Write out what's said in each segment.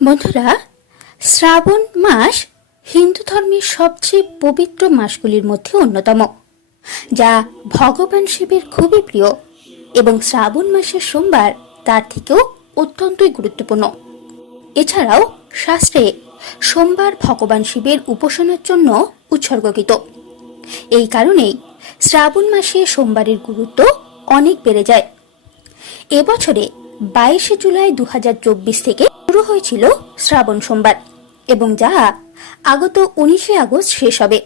বন্ধুরা, শ্রাবণ মাস হিন্দু ধর্মের সবচেয়ে পবিত্র মাসগুলির মধ্যে অন্যতম, যা ভগবান শিবের খুবই প্রিয় এবং শ্রাবণ মাসের সোমবার তার থেকেও অত্যন্তই গুরুত্বপূর্ণ। এছাড়াও শাস্ত্রে সোমবার ভগবান শিবের উপাসনার জন্য উৎসর্গকৃত। এই কারণেই শ্রাবণ মাসে সোমবারের গুরুত্ব অনেক বেড়ে যায়। এবছরে বাইশে জুলাই দু হাজার চব্বিশ থেকে শুরু হয়েছিল শ্রাবণ সোমবার, এবং যা আগত উনিশে আগস্ট শেষ হবে।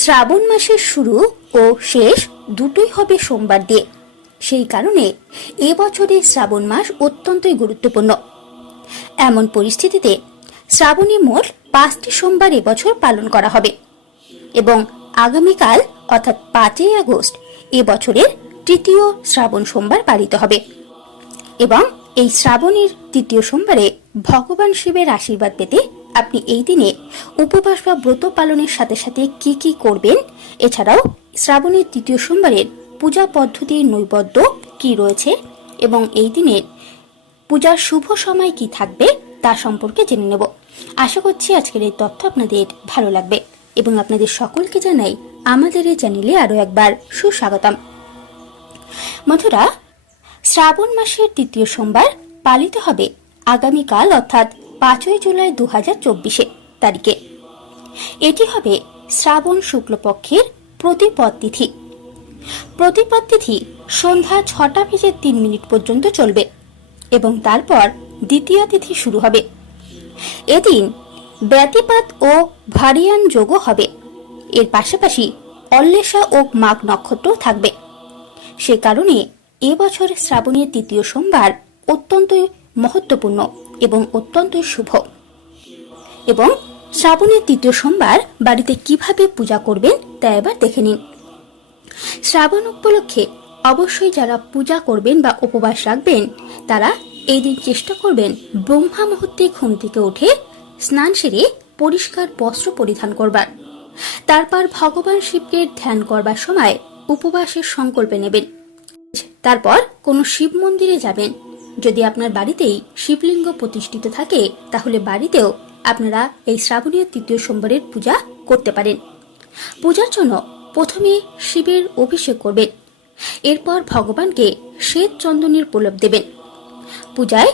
শ্রাবণ মাসের শুরু ও শেষ দুটোই হবে সোমবার দিয়ে। সেই কারণে এবছরে শ্রাবণ মাস অত্যন্তই গুরুত্বপূর্ণ। এমন পরিস্থিতিতে শ্রাবণী মোট পাঁচটি সোমবার এবছর পালন করা হবে, এবং আগামীকাল, অর্থাৎ পাঁচই আগস্ট এবছরের তৃতীয় শ্রাবণ সোমবার পালিত হবে। এবং এই শ্রাবণীর তৃতীয় সোমবারে ভগবান শিবের আশীর্বাদ পেতে আপনি এই দিনে উপবাস বা ব্রত পালনের সাথে সাথে কি কি করবেন? এছাড়াও শ্রাবণের তৃতীয় সোমবারের পূজা পদ্ধতির নৈবদ্য কি রয়েছে? এবং এই দিনের পূজার শুভ সময় কি থাকবে তা সম্পর্কে জেনে নেব। আশা করছি আজকের এই তথ্য আপনাদের ভালো লাগবে এবং আপনাদের সকলকে জানাই আমাদের এই চ্যানেলে আরও একবার সুস্বাগতম। মধুরা শ্রাবণ মাসের তৃতীয় সোমবার পালিত হবে আগামীকাল অর্থাৎ পাঁচই জুলাই দু হাজার চব্বিশে তারিখে। এটি হবে শ্রাবণ শুক্লপক্ষের প্রতিপদ তিথি। প্রতিপদ তিথি সন্ধ্যা ছটা বেজে তিন মিনিট পর্যন্ত চলবে এবং তারপর দ্বিতীয় তিথি শুরু হবে। এদিন ব্যতিপাত ও ভারিয়ান যোগও হবে। এর পাশাপাশি অল্লেশা ও মাঘ নক্ষত্র থাকবে। সে কারণে এবছর শ্রাবণের তৃতীয় সোমবার অত্যন্তই মহত্বপূর্ণ এবং অত্যন্তই শুভ। এবং শ্রাবণের তৃতীয় সোমবার বাড়িতে কীভাবে পূজা করবেন তা এবার দেখে নিন। শ্রাবণ উপলক্ষে অবশ্যই যারা পূজা করবেন বা উপবাস রাখবেন, তারা এই দিন চেষ্টা করবেন ব্রহ্মা মুহূর্তে ঘুম থেকে উঠে স্নান সেরে পরিষ্কার বস্ত্র পরিধান করবার। তারপর ভগবান শিবকে ধ্যান করবার সময় উপবাসের সংকল্পে নেবেন। তারপর কোনো শিব মন্দিরে যাবেন। যদি আপনার বাড়িতেই শিবলিঙ্গ প্রতিষ্ঠিত থাকে, তাহলে বাড়িতেও আপনারা এই শ্রাবণীয় তৃতীয় সোমবারের পূজা করতে পারেন। পূজার জন্য প্রথমে শিবের অভিষেক করবেন। এরপর ভগবানকে শ্বেত চন্দনের প্রলেপ দেবেন। পূজায়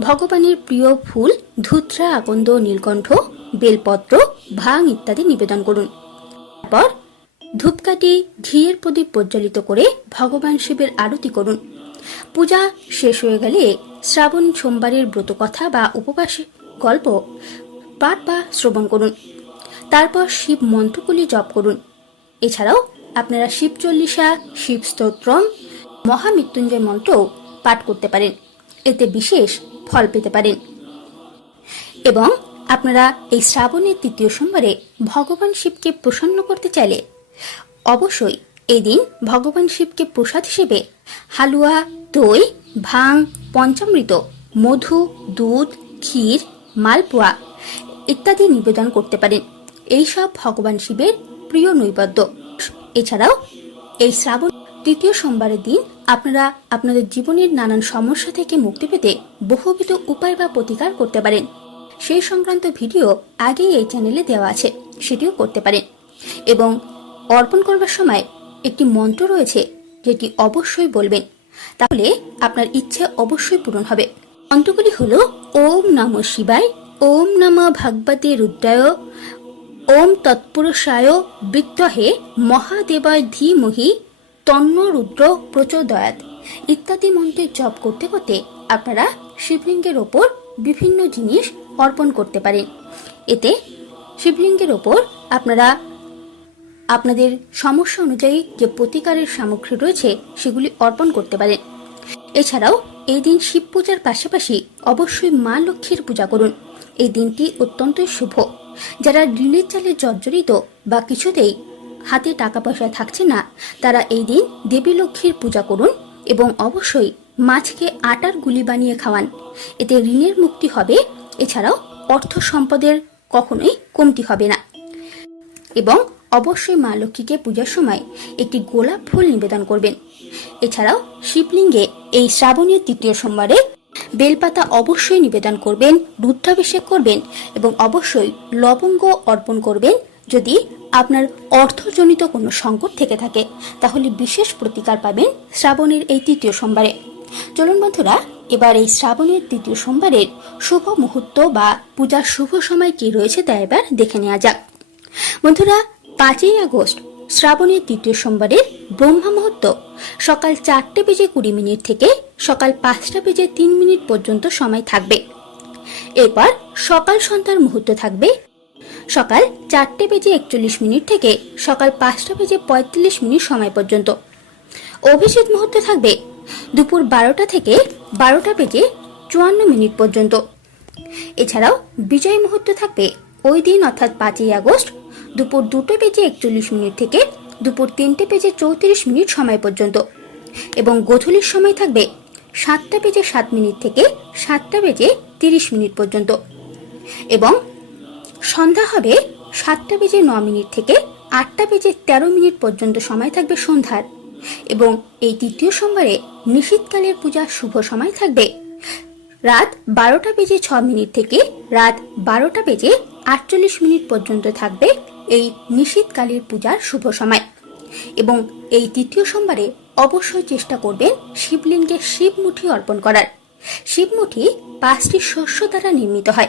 ভগবানের প্রিয় ফুল, ধুত্রা, আকন্দ, নীলকণ্ঠ, বেলপত্র, ভাং ইত্যাদি নিবেদন করুন। তারপর ধূপকাঠি ঘিয়ের প্রদীপ প্রজ্বলিত করে ভগবান শিবের আরতি করুন। পূজা শেষ হয়ে গেলে শ্রাবণ সোমবারের ব্রতকথা বা উপবাস গল্প, পাঠ বা শ্রবণ করুন। তারপর শিব মন্ত্রগুলি জপ করুন। এছাড়াও আপনারা শিব চল্লিশা, শিব স্তোত্রম মহামৃত্যুঞ্জয় মন্ত্র পাঠ করতে পারেন। এতে বিশেষ ফল পেতে পারেন। এবং আপনারা এই শ্রাবণের তৃতীয় সোমবারে ভগবান শিবকে প্রসন্ন করতে চাইলে অবশ্যই এদিন ভগবান শিবকে প্রসাদ হিসেবে হালুয়া, দই, ভাং, পঞ্চামৃত, মধু, দুধ, ক্ষীর, মালপোয়া ইত্যাদি নিবেদন করতে পারেন। এইসব ভগবান শিবের প্রিয় নৈবেদ্য। এছাড়াও এই শ্রাবণ তৃতীয় সোমবারের দিন আপনারা আপনাদের জীবনের নানান সমস্যা থেকে মুক্তি পেতে বহুবিধ উপায় বা প্রতিকার করতে পারেন। সেই সংক্রান্ত ভিডিও আগেই এই চ্যানেলে দেওয়া আছে, সেটিও করতে পারেন। এবং অর্পণ করবার সময় একটি মন্ত্র রয়েছে যেটি অবশ্যই বলবেন। তাহলে আপনার ইচ্ছে অবশ্যই পূরণ হবে। মন্ত্রগুলি হল, ওম নম শিবায়, ওম নম ভাগবতে রুদ্রায়, ওম তৎপুরুষায় বৃত্তহে মহাদেবায় ধীমহি তন্ন রুদ্র প্রচোদয়াত ইত্যাদি মন্ত্রের জপ করতে করতে আপনারা শিবলিঙ্গের ওপর বিভিন্ন জিনিস অর্পণ করতে পারেন। এতে শিবলিঙ্গের ওপর আপনারা আপনাদের সমস্যা অনুযায়ী যে প্রতিকারের সামগ্রী রয়েছে, সেগুলি অর্পণ করতে পারেন। এছাড়াও, এই দিন শিব পূজার পাশাপাশি অবশ্যই মা লক্ষ্মীর পূজা করুন। এই দিনটি অত্যন্তই শুভ। যারা ঋণের চালে জর্জরিত বা কিছুতেই হাতে টাকা পয়সা থাকছে না, তারা এই দিন দেবী লক্ষ্মীর পূজা করুন এবং অবশ্যই মাছকে আটার গুলি বানিয়ে খাওয়ান। এতে ঋণের মুক্তি হবে। এছাড়াও অর্থ সম্পদের কখনোই কমতি হবে না। এবং অবশ্যই মা লক্ষ্মীকে পূজার সময় একটি গোলাপ ফুল নিবেদন করবেন। এছাড়াও শিবলিঙ্গে এই শ্রাবণীয় তৃতীয় সোমবারে বেলপাতা অবশ্যই নিবেদন করবেন, রুদ্রাভিষেক করবেন এবং অবশ্যই লবঙ্গ অর্পণ করবেন। যদি আপনার অর্থজনিত কোনো সংকট থেকে থাকে, তাহলে বিশেষ প্রতিকার পাবেন শ্রাবণের এই তৃতীয় সোমবারে। চলুন বন্ধুরা, এবার এই শ্রাবণের তৃতীয় সোমবারের শুভ মুহূর্ত বা পূজার শুভ সময় কি রয়েছে তা এবার দেখে নেওয়া যাক। বন্ধুরা পাঁচই আগস্ট, শ্রাবণের তৃতীয় সোমবারের ব্রহ্মা মুহূর্ত। সকাল চারটে বেজে কুড়ি মিনিট থেকে সকাল পাঁচটা বেজে তিন মিনিট পর্যন্ত সময় থাকবে। এরপর সকাল সন্ধ্যার মুহূর্ত থাকবে। সকাল চারটে বেজে একচল্লিশ মিনিট থেকে সকাল পাঁচটা বেজে পঁয়তাল্লিশ মিনিট সময় পর্যন্ত। অভিষেক মুহূর্ত থাকবে দুপুর বারোটা থেকে বারোটা বেজে চুয়ান্ন মিনিট পর্যন্ত। এছাড়াও বিজয় মুহূর্ত থাকবে ওই দিন অর্থাৎ পাঁচই আগস্ট দুপুর দুটো বেজে একচল্লিশ মিনিট থেকে দুপুর তিনটে বেজে চৌত্রিশ মিনিট সময় পর্যন্ত। এবং গোধূলির সময় থাকবে সাতটা বেজে সাত মিনিট থেকে সাতটা বেজে তিরিশ মিনিট পর্যন্ত। এবং সন্ধ্যা হবে সাতটা বেজে ন মিনিট থেকে আটটা বেজে তেরো মিনিট পর্যন্ত সময় থাকবে সন্ধ্যার। এবং এই তৃতীয় সোমবারে নিশীতকালের পূজার শুভ সময় থাকবে রাত বারোটা বেজে ছ মিনিট থেকে রাত বারোটা বেজে আটচল্লিশ মিনিট পর্যন্ত থাকবে এই নিশীতকালের পূজার শুভ সময়। এবং এই তৃতীয় সোমবারে অবশ্যই চেষ্টা করবেন শিবলিঙ্গে শিবমুঠি অর্পণ করার। শিবমুঠি পাঁচটি শস্য দ্বারা নির্মিত হয়।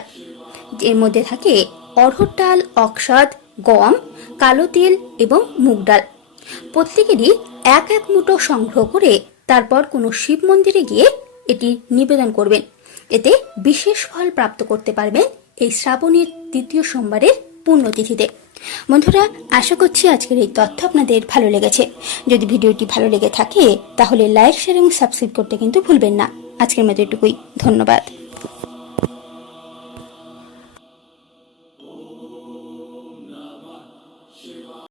এর মধ্যে থাকে অড়হর ডাল অকসাদ গম, কালো তিল এবং মুগ ডাল। প্রত্যেকেরই এক এক মুঠো সংগ্রহ করে তারপর কোনো শিব মন্দিরে গিয়ে এটি নিবেদন করবেন। এতে বিশেষ ফল প্রাপ্ত করতে পারবেন এই শ্রাবণের তৃতীয় সোমবারের পুণ্যতিথিতে। বন্ধুরা, আশা করছি আজকের এই তথ্য আপনাদের ভালো লেগেছে। যদি ভিডিওটি ভালো লেগে থাকে, তাহলে লাইক, শেয়ার এবং সাবস্ক্রাইব করতে কিন্তু ভুলবেন না। আজকের মতো এটুকুই। ধন্যবাদ।